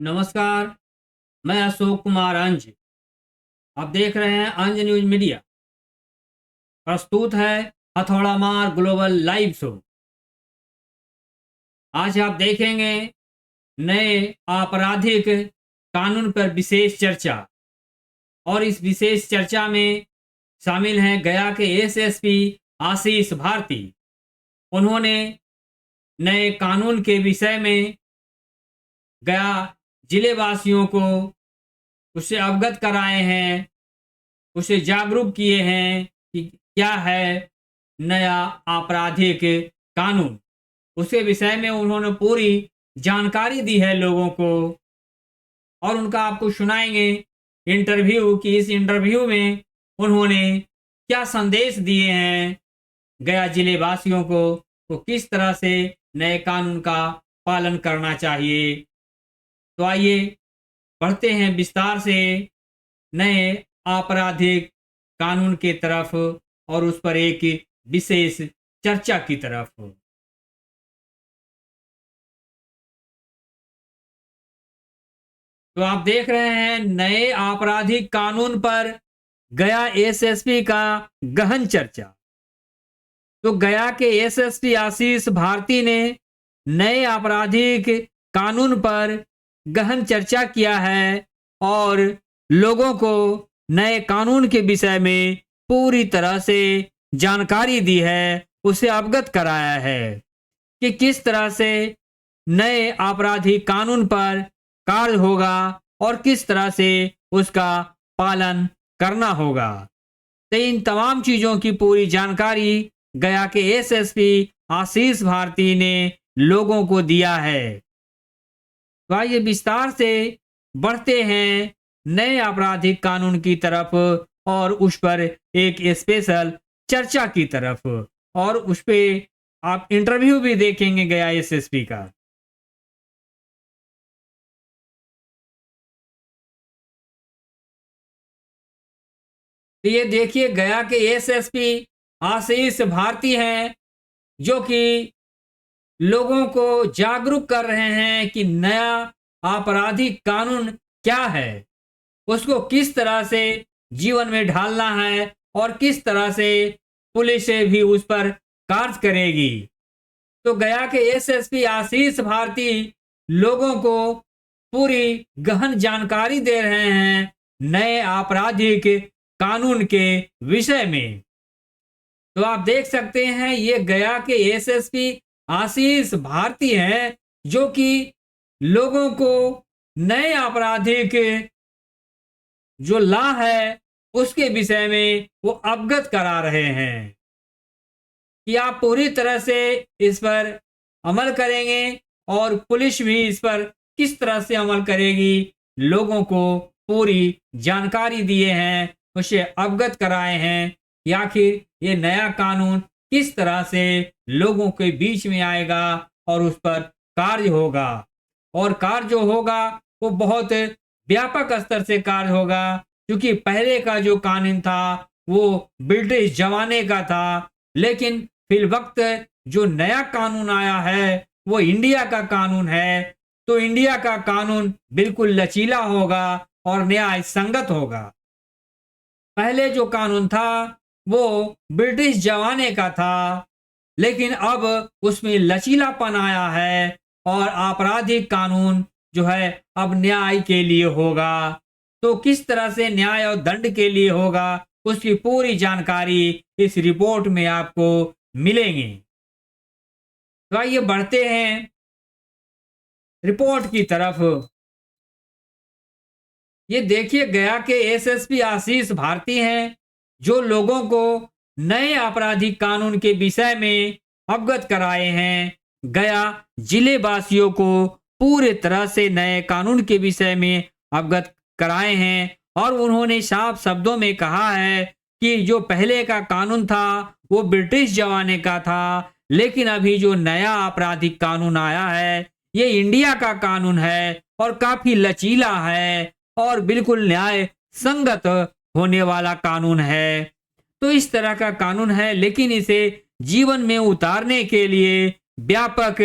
नमस्कार, मैं अशोक कुमार अंज। आप देख रहे हैं अंज न्यूज मीडिया। प्रस्तुत है हथौड़ा मार ग्लोबल लाइव शो। आज आप देखेंगे नए आपराधिक कानून पर विशेष चर्चा, और इस विशेष चर्चा में शामिल हैं गया के एसएसपी आशीष भारती। उन्होंने नए कानून के विषय में गया जिले वासियों को उससे अवगत कराए हैं, उसे जागरूक किए हैं कि क्या है नया आपराधिक कानून। उसके विषय में उन्होंने पूरी जानकारी दी है लोगों को, और उनका आपको सुनाएंगे इंटरव्यू कि इस इंटरव्यू में उन्होंने क्या संदेश दिए हैं गया जिले वासियों को, तो किस तरह से नए कानून का पालन करना चाहिए। तो आइए बढ़ते हैं विस्तार से नए आपराधिक कानून के तरफ और उस पर एक विशेष चर्चा की तरफ। तो आप देख रहे हैं नए आपराधिक कानून पर गया एसएसपी का गहन चर्चा। तो गया के एसएसपी आशीष भारती ने नए आपराधिक कानून पर गहन चर्चा किया है और लोगों को नए कानून के विषय में पूरी तरह से जानकारी दी है, उसे अवगत कराया है कि किस तरह से नए आपराधिक कानून पर कार्य होगा और किस तरह से उसका पालन करना होगा। तो इन तमाम चीजों की पूरी जानकारी गया के एसएसपी आशीष भारती ने लोगों को दिया है। तो आइए विस्तार से बढ़ते हैं नए आपराधिक कानून की तरफ और उस पर एक स्पेशल चर्चा की तरफ, और उस पे आप इंटरव्यू भी देखेंगे गया एसएसपी का। तो ये देखिए गया के एसएसपी आशीष भारती हैं, जो कि लोगों को जागरूक कर रहे हैं कि नया आपराधिक कानून क्या है, उसको किस तरह से जीवन में ढालना है और किस तरह से पुलिस भी उस पर कार्य करेगी। तो गया के एसएसपी आशीष भारती लोगों को पूरी गहन जानकारी दे रहे हैं नए आपराधिक कानून के विषय में। तो आप देख सकते हैं ये गया के एसएसपी आशीष भारती हैं, जो कि लोगों को नए आपराधिक जो लॉ है उसके विषय में वो अवगत करा रहे हैं कि आप पूरी तरह से इस पर अमल करेंगे और पुलिस भी इस पर किस तरह से अमल करेगी। लोगों को पूरी जानकारी दिए हैं, उसे अवगत कराए हैं कि आखिर ये नया कानून किस तरह से लोगों के बीच में आएगा और उस पर कार्य होगा। और कार्य जो होगा वो बहुत व्यापक स्तर से कार्य होगा, क्योंकि पहले का जो कानून था वो ब्रिटिश जमाने का था, लेकिन फिल वक्त जो नया कानून आया है वो इंडिया का कानून है। तो इंडिया का कानून बिल्कुल लचीला होगा और न्याय संगत होगा। पहले जो कानून था वो ब्रिटिश जमाने का था, लेकिन अब उसमें लचीलापन आया है और आपराधिक कानून जो है अब न्याय के लिए होगा। तो किस तरह से न्याय और दंड के लिए होगा उसकी पूरी जानकारी इस रिपोर्ट में आपको मिलेंगी। तो आइए बढ़ते हैं रिपोर्ट की तरफ। ये देखिए गया के एसएसपी आशीष भारती हैं, जो लोगों को नए आपराधिक कानून के विषय में अवगत कराए हैं। गया जिले वासियों को पूरे तरह से नए कानून के विषय में अवगत कराए हैं, और उन्होंने साफ शब्दों में कहा है कि जो पहले का कानून था वो ब्रिटिश जमाने का था, लेकिन अभी जो नया आपराधिक कानून आया है ये इंडिया का कानून है और काफी लचीला है और बिल्कुल न्याय संगत होने वाला कानून है। तो इस तरह का कानून है, लेकिन इसे जीवन में उतारने के लिए व्यापक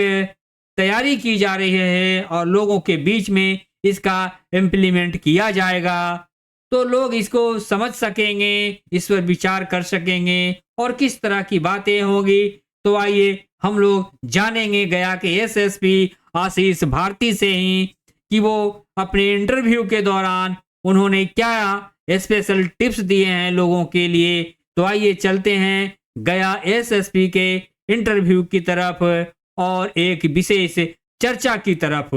तैयारी की जा रही है और लोगों के बीच में इसका इम्प्लीमेंट किया जाएगा तो लोग इसको समझ सकेंगे, इस पर विचार कर सकेंगे और किस तरह की बातें होगी। तो आइए हम लोग जानेंगे गया के एसएसपी आशीष भारती से ही कि वो अपने इंटरव्यू के दौरान उन्होंने क्या स्पेशल टिप्स दिए हैं लोगों के लिए। तो आइए चलते हैं गया एसएसपी के इंटरव्यू की तरफ और एक विशेष चर्चा की तरफ।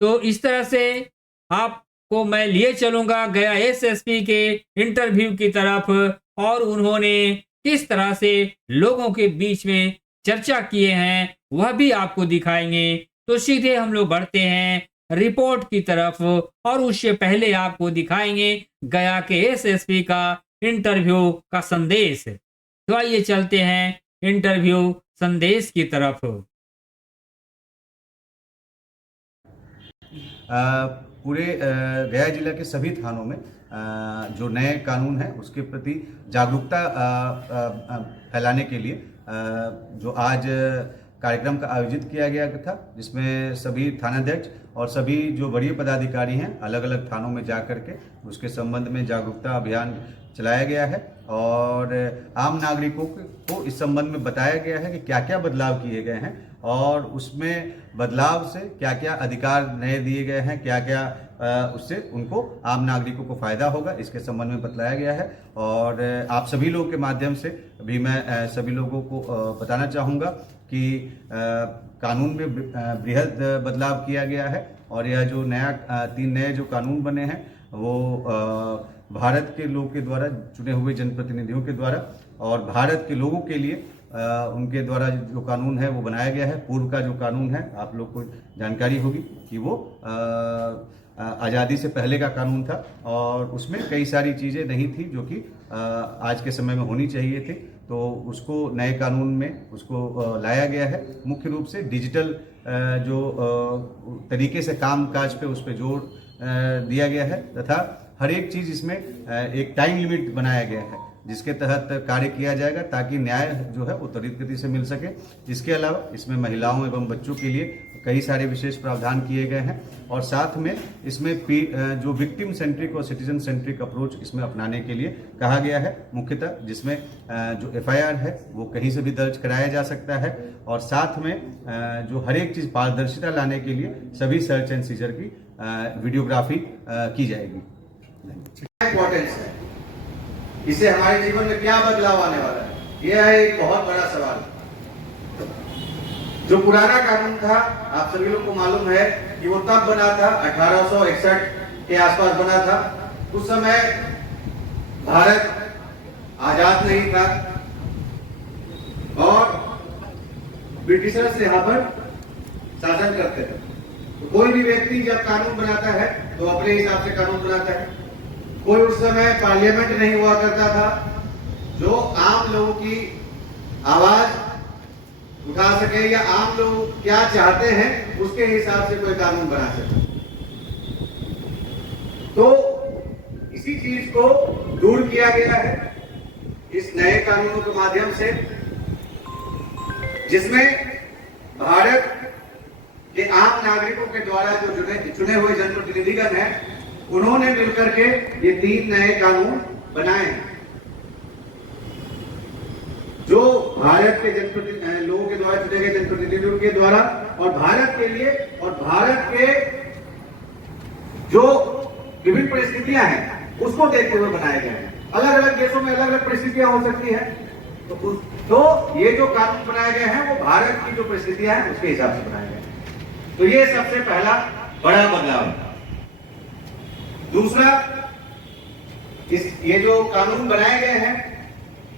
तो इस तरह से आपको मैं लिए चलूंगा गया एसएसपी के इंटरव्यू की तरफ और उन्होंने किस तरह से लोगों के बीच में चर्चा किए हैं वह भी आपको दिखाएंगे। तो सीधे हम लोग बढ़ते हैं रिपोर्ट की तरफ और उससे पहले आपको दिखाएंगे गया के एसएसपी का इंटरव्यू का संदेश। तो आइए चलते हैं इंटरव्यू संदेश की तरफ। पूरे गया जिला के सभी थानों में जो नए कानून है उसके प्रति जागरूकता फैलाने के लिए जो आज कार्यक्रम का आयोजित किया गया था, जिसमें सभी थानाध्यक्ष और सभी जो वरीय पदाधिकारी हैं अलग अलग थानों में जा कर के उसके संबंध में जागरूकता अभियान चलाया गया है और आम नागरिकों को इस संबंध में बताया गया है कि क्या क्या बदलाव किए गए हैं और उसमें बदलाव से क्या क्या अधिकार नए दिए गए हैं, क्या क्या उससे उनको आम नागरिकों को फायदा होगा, इसके संबंध में बतलाया गया है। और आप सभी लोगों के माध्यम से भी मैं सभी लोगों को बताना चाहूँगा कि कानून में बृहद बदलाव किया गया है और यह जो नया 3 नए जो कानून बने हैं वो भारत के लोगों के द्वारा चुने हुए जनप्रतिनिधियों के द्वारा और भारत के लोगों के लिए उनके द्वारा जो कानून है वो बनाया गया है। पूर्व का जो कानून है आप लोग को जानकारी होगी कि वो आज़ादी से पहले का कानून था और उसमें कई सारी चीज़ें नहीं थी जो कि आज के समय में होनी चाहिए थी, तो उसको नए कानून में उसको लाया गया है। मुख्य रूप से डिजिटल जो तरीके से काम काज पे उस पर जोर दिया गया है तथा हर एक चीज़ इसमें एक टाइम लिमिट बनाया गया है जिसके तहत कार्य किया जाएगा ताकि न्याय जो है वो त्वरित गति से मिल सके। इसके अलावा इसमें महिलाओं एवं बच्चों के लिए कई सारे विशेष प्रावधान किए गए हैं और साथ में इसमें जो विक्टिम सेंट्रिक और सिटीजन सेंट्रिक अप्रोच इसमें अपनाने के लिए कहा गया है मुख्यतः, जिसमें जो एफआईआर है वो कहीं से भी दर्ज कराया जा सकता है और साथ में जो हर एक चीज़ पारदर्शिता लाने के लिए सभी सर्च एंड सीजर की वीडियोग्राफी की जाएगी। इंपॉर्टेंस है, इससे हमारे जीवन में क्या बदलाव आने वाला है, यह है एक बहुत बड़ा सवाल। जो पुराना कानून था आप सभी लोग को मालूम है कि वो तब बना था 1861 के आसपास बना था। उस समय भारत आजाद नहीं था और ब्रिटिशर्स यहाँ पर शासन करते थे। तो कोई भी व्यक्ति जब कानून बनाता है तो अपने हिसाब से कानून बनाता है। कोई उस समय पार्लियामेंट नहीं हुआ करता था जो आम लोगों की आवाज उठा सके या आम लोग क्या चाहते हैं उसके हिसाब से कोई कानून बना सके। तो इसी चीज को दूर किया गया है इस नए कानूनों के माध्यम से, जिसमें भारत के आम नागरिकों के द्वारा जो चुने हुए जनप्रतिनिधिगण हैं उन्होंने मिलकर के ये 3 नए कानून बनाए हैं जो भारत के लोगों के द्वारा चुने गए जनप्रतिनिधियों के द्वारा और भारत के लिए और भारत के जो विभिन्न परिस्थितियां हैं उसको देखते हुए बनाए गए हैं। अलग अलग देशों में अलग अलग परिस्थितियां हो सकती है, तो ये जो कानून बनाए गए हैं वो भारत की जो परिस्थितियां हैं उसके हिसाब से बनाए गए हैं। तो ये सबसे पहला बड़ा बदलाव है। दूसरा, ये जो कानून बनाए गए हैं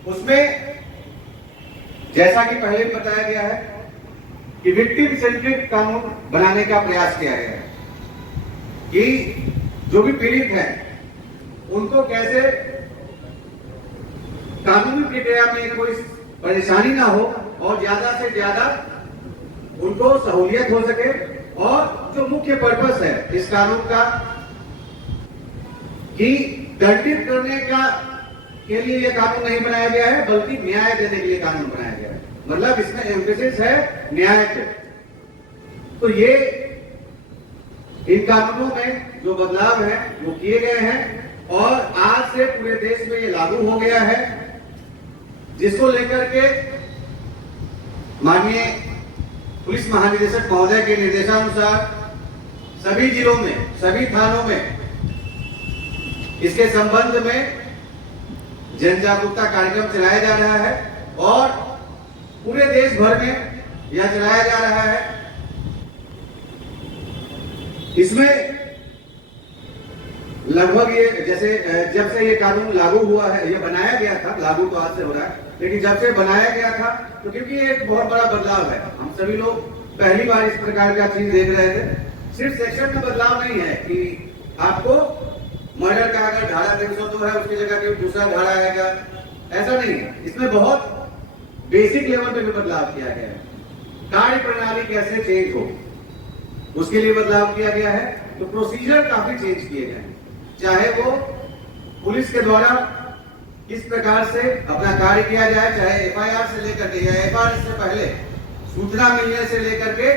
उसमें जैसा कि पहले बताया गया है कि विक्टिम सेंट्रिक कानून बनाने का प्रयास किया गया है कि जो भी पीड़ित हैं उनको कैसे कानूनी प्रक्रिया में कोई परेशानी ना हो और ज्यादा से ज्यादा उनको सहूलियत हो सके। और जो मुख्य पर्पस है इस कानून का कि दंडित करने का के लिए यह कानून नहीं बनाया गया है बल्कि न्याय देने के लिए कानून बनाया गया है। मतलब इसमें एम्फेसिस है न्याय पे। तो ये इन कानूनों में जो बदलाव है वो किए गए हैं और आज से पूरे देश में ये लागू हो गया है, जिसको लेकर के माननीय पुलिस महानिदेशक महोदय के निर्देशानुसार सभी जिलों में, सभी थानों में इसके संबंध में जन जागरूकता कार्यक्रम चलाया जा रहा है और पूरे देश भर में यह चलाया जा रहा है। इसमें लगभग ये जैसे जब से ये कानून लागू हुआ है, ये बनाया गया था, लागू तो आज से हो रहा है, लेकिन जब से बनाया गया था तो क्योंकि ये एक बहुत बड़ा बदलाव है, हम सभी लोग पहली बार इस प्रकार का चीज देख रहे थे। सिर्फ सेक्शन में बदलाव नहीं है कि आपको मर्डर का अगर धारा 302 है उसकी जगह कोई दूसरा धारा आएगा, ऐसा नहीं है। इसमें बहुत बेसिक लेवल पे भी बदलाव किया गया है। कार्य प्रणाली कैसे चेंज हो उसके लिए बदलाव किया गया है। तो प्रोसीजर काफी चेंज किए गए हैं, चाहे वो पुलिस के द्वारा किस प्रकार से अपना कार्य किया जाए, चाहे एफआईआर से लेकर के या एफआईआर से पहले सूचना मिलने से लेकर के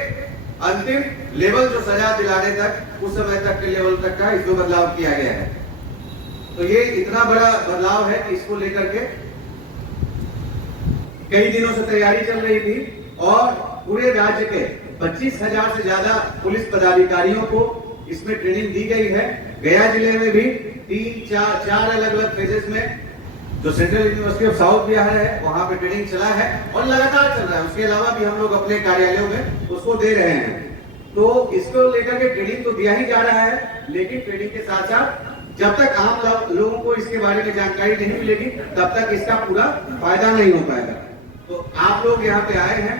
अंतिम लेवल जो सजा दिलाने तक, उस समय तक के लेवल तक का इसमें बदलाव किया गया है। तो ये इतना बड़ा बदलाव है कि इसको लेकर के कई दिनों से तैयारी चल रही थी और पूरे राज्य के 25,000 से ज्यादा पुलिस पदाधिकारियों को इसमें ट्रेनिंग दी गई है। गया जिले में भी 3-4 अलग अलग फेजेस में जो central university of south Bihar है वहां पे ट्रेनिंग चला है और लगातार चल रहा है। उसके अलावा भी हम लोग अपने कार्यालयों में उसको दे रहे हैं। तो इसको लेकर के ट्रेनिंग तो दिया ही जा रहा है, लेकिन ट्रेनिंग के साथ साथ जब तक आम लोगों को इसके बारे में जानकारी नहीं मिलेगी तब तक इसका पूरा फायदा नहीं हो पाएगा। तो आप लोग यहाँ पे आए हैं,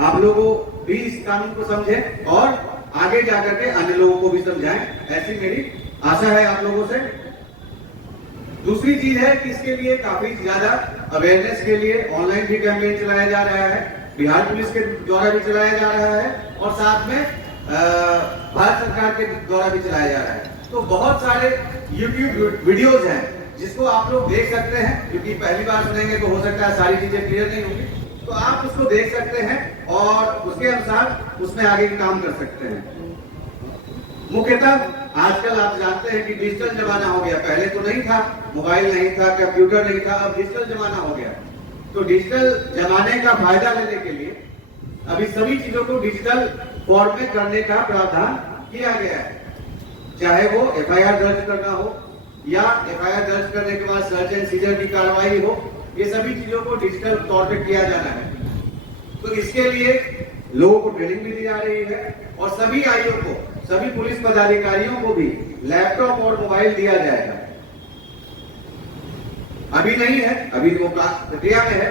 आप लोगों भी इस कानून को समझें और आगे जाकर के अन्य लोगों को भी समझाएं, ऐसी मेरी आशा है आप लोगों से। दूसरी चीज है कि इसके लिए काफी ज्यादा अवेयरनेस के लिए ऑनलाइन भी कैंपेन चलाया जा रहा है, बिहार पुलिस के द्वारा भी चलाया जा रहा है और साथ में भारत सरकार के द्वारा भी चलाया जा रहा है। तो बहुत सारे YouTube वीडियोज हैं जिसको आप लोग देख सकते हैं, क्योंकि पहली बार सुनेंगे तो हो सकता है सारी चीजें क्लियर नहीं होंगी, तो आप उसको देख सकते हैं और उसके अनुसार उसमें आगे काम कर सकते हैं। मुख्यतः आजकल आप जानते हैं कि डिजिटल जमाना हो गया, पहले तो नहीं था, मोबाइल नहीं था, कंप्यूटर नहीं था, अब डिजिटल जमाना हो गया। तो डिजिटल जमाने का फायदा लेने के लिए अभी सभी चीजों को डिजिटल फॉर्म में करने का प्रावधान किया गया है। चाहे वो एफआईआर दर्ज करना हो या एफआईआर दर्ज करने के बाद सर्च एंड सीजर की कार्रवाई हो, ये सभी चीजों को डिजिटल तौर पे किया जाना है। तो इसके लिए लोगों को ट्रेनिंग भी दी जा रही है और सभी आईओ को, सभी पुलिस पदाधिकारियों को भी लैपटॉप और मोबाइल दिया जाएगा। अभी नहीं है, अभी वो प्रक्रिया में है,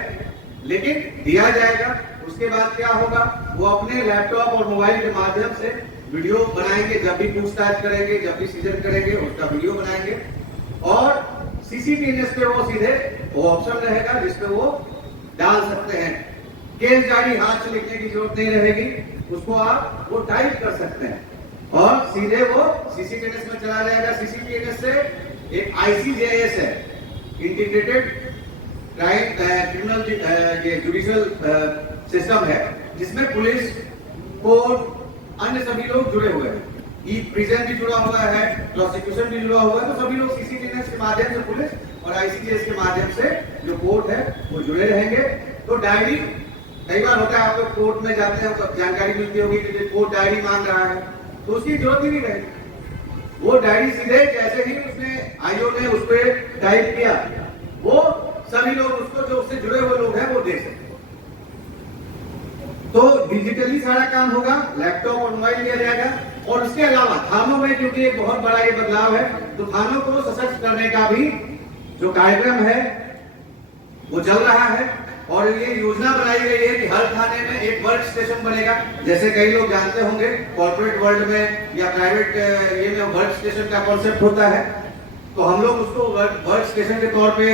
लेकिन दिया जाएगा। उसके बाद क्या होगा, वो अपने लैपटॉप और मोबाइल के माध्यम से वीडियो बनाएंगे, जब भी पूछताछ करेंगे, जब भी सीजन करेंगे उसका वीडियो बनाएंगे और सीसीटीएनएस पे वो सीधे वो ऑप्शन रहेगा जिसपे वो डाल सकते हैं। केस डायरी हाथ से लिखने की जरूरत नहीं रहेगी, उसको आप वो टाइप कर सकते हैं और सीधे वो सीसीटीएनएस में चला जाएगा। सीसीटीएनएस से एक आईसीजेएस है, इंटीग्रेटेड क्रिमिनल जुडिशियल सिस्टम है, जिसमें पुलिस, कोर्ट, अन्य सभी लोग जुड़े हुए हैं। ई प्रिजन भी जुड़ा हुआ है, प्रोसिक्यूशन भी जुड़ा हुआ है। तो सभी लोग सीसीटीएनएस के माध्यम से पुलिस और आईसीजेएस के माध्यम से जो कोर्ट है वो जुड़े रहेंगे। तो डायरी, कई बार होता है आप लोग कोर्ट में जाते हैं तो जानकारी मिलती होगी कि कोर्ट डायरी मांग रहा है, तो उसकी जरूरत ही नहीं रहेगी। वो डायरी सीधे जैसे ही उसने आईओ ने उस पर टाइप किया, वो सभी लोग उसको, जो उससे जुड़े हुए लोग हैं, वो देख सकते हैं। तो डिजिटली सारा काम होगा, लैपटॉप और मोबाइल लिया जाएगा। और उसके अलावा थानों में, क्योंकि एक बहुत बड़ा ये बदलाव है, तो थानों को सशक्त करने का भी जो कार्यक्रम है वो चल रहा है और ये योजना बनाई गई है कि हर थाने में एक वर्क स्टेशन बनेगा। जैसे कई लोग जानते होंगे कॉर्पोरेट वर्ल्ड में या प्राइवेट ये में वर्क स्टेशन का कॉन्सेप्ट होता है, तो हम लोग उसको वर्क स्टेशन के तौर पे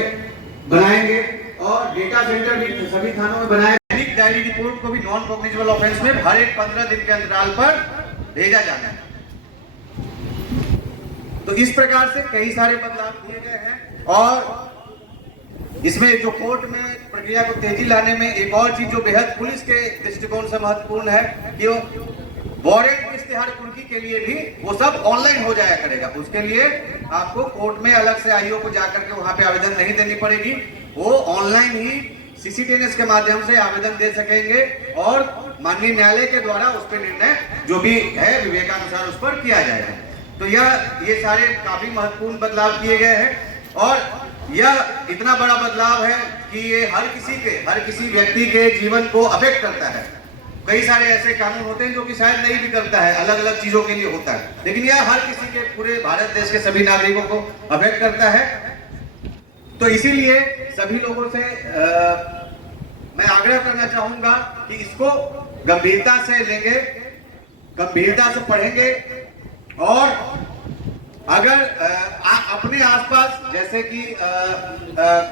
बनाएंगे और डेटा सेंटर भी सभी थानों में बनाएंगे। डायरी रिपोर्ट को भी नॉन कॉग्निजेबल ऑफेंस में हर एक 15 दिन के अंतराल पर भेजा जाना है। तो इस प्रकार से कई सारे बदलाव किए गए हैं और इसमें जो कोर्ट में प्रक्रिया को तेजी लाने में एक और चीज जो बेहद पुलिस के दृष्टिकोण से महत्वपूर्ण है कि वारंट इश्तेहार कुर्की के लिए भी वो सब ऑनलाइन हो जाया करेगा। उसके लिए आपको कोर्ट में अलग से आईओ को जाकर के वहां पे आवेदन नहीं देनी पड़ेगी, वो ऑनलाइन ही सीसीटीएनएस के माध्यम से आवेदन दे सकेंगे और माननीय न्यायालय के द्वारा उस पर निर्णय जो भी है विवेकानुसार उस पर किया जाएगा। तो ये सारे काफी महत्वपूर्ण बदलाव किए गए हैं और यह इतना बड़ा बदलाव है कि ये हर किसी व्यक्ति के जीवन को अफेक्ट करता है। कई सारे ऐसे कानून होते हैं जो कि शायद नहीं भी करता है, अलग अलग चीजों के लिए होता है, लेकिन यह हर किसी के पूरे भारत देश के सभी नागरिकों को अफेक्ट करता है। तो इसीलिए सभी लोगों से मैं आग्रह करना चाहूंगा कि इसको गंभीरता से लेंगे, गंभीरता से पढ़ेंगे और अगर अपने आसपास जैसे कि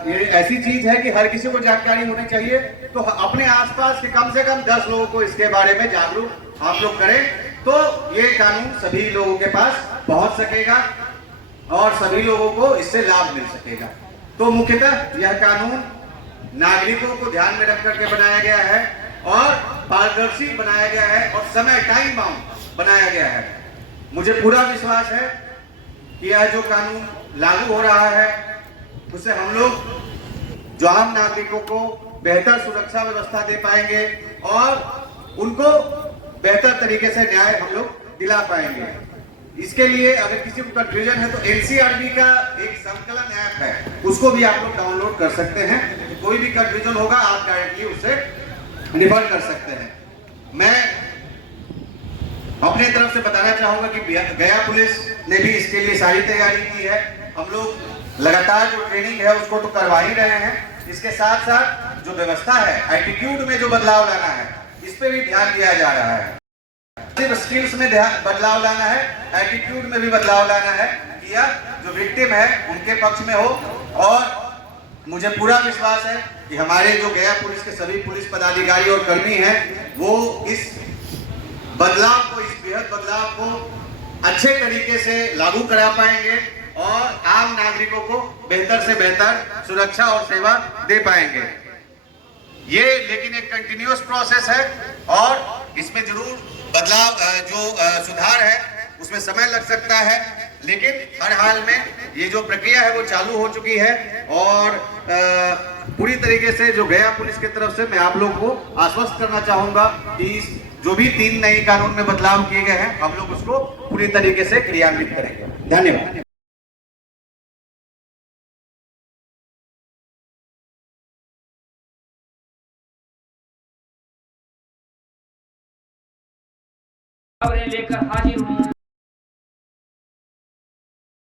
ये ऐसी चीज है कि हर किसी को जानकारी होनी चाहिए, तो अपने आसपास के कम से कम 10 लोगों को इसके बारे में जागरूक आप लोग करें, तो ये कानून सभी लोगों के पास पहुंच सकेगा और सभी लोगों को इससे लाभ मिल सकेगा। तो मुख्यतः यह कानून नागरिकों को ध्यान में रख करके बनाया गया है और पारदर्शी बनाया गया है और समय टाइम बाउंड बनाया गया है। मुझे पूरा विश्वास है कि यह जो कानून लागू हो रहा है उससे हम लोग जो आम नागरिकों को बेहतर सुरक्षा व्यवस्था दे पाएंगे और उनको बेहतर तरीके से न्याय हम लोग दिला पाएंगे। इसके लिए अगर किसी को कंफ्यूजन है तो एनसीआरबी का एक संकलन ऐप है, उसको भी आप लोग डाउनलोड कर सकते हैं। तो कोई भी कंफ्यूजन होगा आप डायरेक्टली उससे रिफर कर सकते हैं। मैं अपने तरफ से बताना चाहूंगा कि गया पुलिस ने भी इसके लिए सारी तैयारी की है। हम लोग लगातार जो ट्रेनिंग है उसको तो करवा ही रहे हैं, इसके साथ साथ जो व्यवस्था है, एटीट्यूड में जो बदलाव लाना है, इस पे भी ध्यान दिया जा रहा है। सिर्फ स्किल्स में बदलाव लाना है, एटीट्यूड में भी बदलाव लाना है कि यह जो विक्टिम है उनके पक्ष में हो। और मुझे पूरा विश्वास है कि हमारे जो गया पुलिस के सभी पुलिस पदाधिकारी और कर्मी हैं वो इस बदलाव को, इस बेहद बदलाव को अच्छे तरीके से लागू करा पाएंगे और आम नागरिकों को बेहतर से बेहतर सुरक्षा और सेवा दे पाएंगे। ये लेकिन एक कंटिन्यूअस प्रोसेस है और इसमें जरूर बदलाव जो सुधार है उसमें समय लग सकता है, लेकिन हर हाल में ये जो प्रक्रिया है वो चालू हो चुकी है और पूरी तरीके से जो गया पुलिस की तरफ से मैं आप लोग को आश्वस्त करना चाहूंगा कि जो भी 3 नए कानून में बदलाव किए गए हैं हम लोग उसको पूरी तरीके से क्रियान्वित करेंगे। धन्यवाद। खबरें लेकर हाजिर हूं।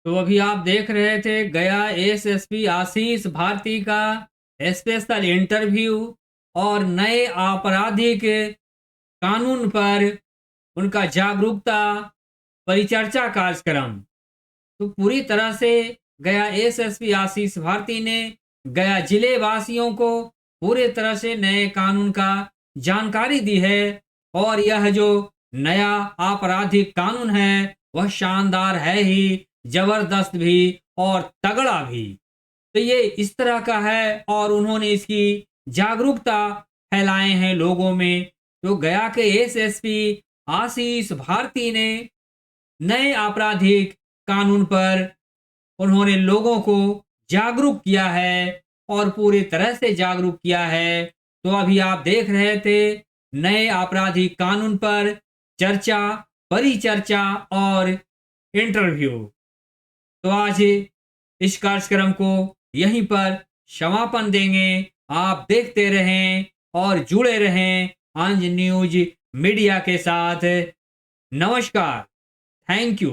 तो अभी आप देख रहे थे गया एसएसपी आशीष भारती का स्पेशल इंटरव्यू और नए आपराधिक कानून पर उनका जागरूकता परिचर्चा कार्यक्रम। तो पूरी तरह से गया एसएसपी आशीष भारती ने गया जिले वासियों को पूरे तरह से नए कानून का जानकारी दी है और यह जो नया आपराधिक कानून है वह शानदार है ही, जबरदस्त भी और तगड़ा भी। तो ये इस तरह का है और उन्होंने इसकी जागरूकता फैलाए हैं लोगों में। तो गया के एसएसपी आशीष भारती ने नए आपराधिक कानून पर उन्होंने लोगों को जागरूक किया है और पूरी तरह से जागरूक किया है। तो अभी आप देख रहे थे नए आपराधिक कानून पर चर्चा, परिचर्चा और इंटरव्यू। तो आज इस कार्यक्रम को यहीं पर समापन देंगे। आप देखते रहें और जुड़े रहें अंज न्यूज मीडिया के साथ। नमस्कार, थैंक यू।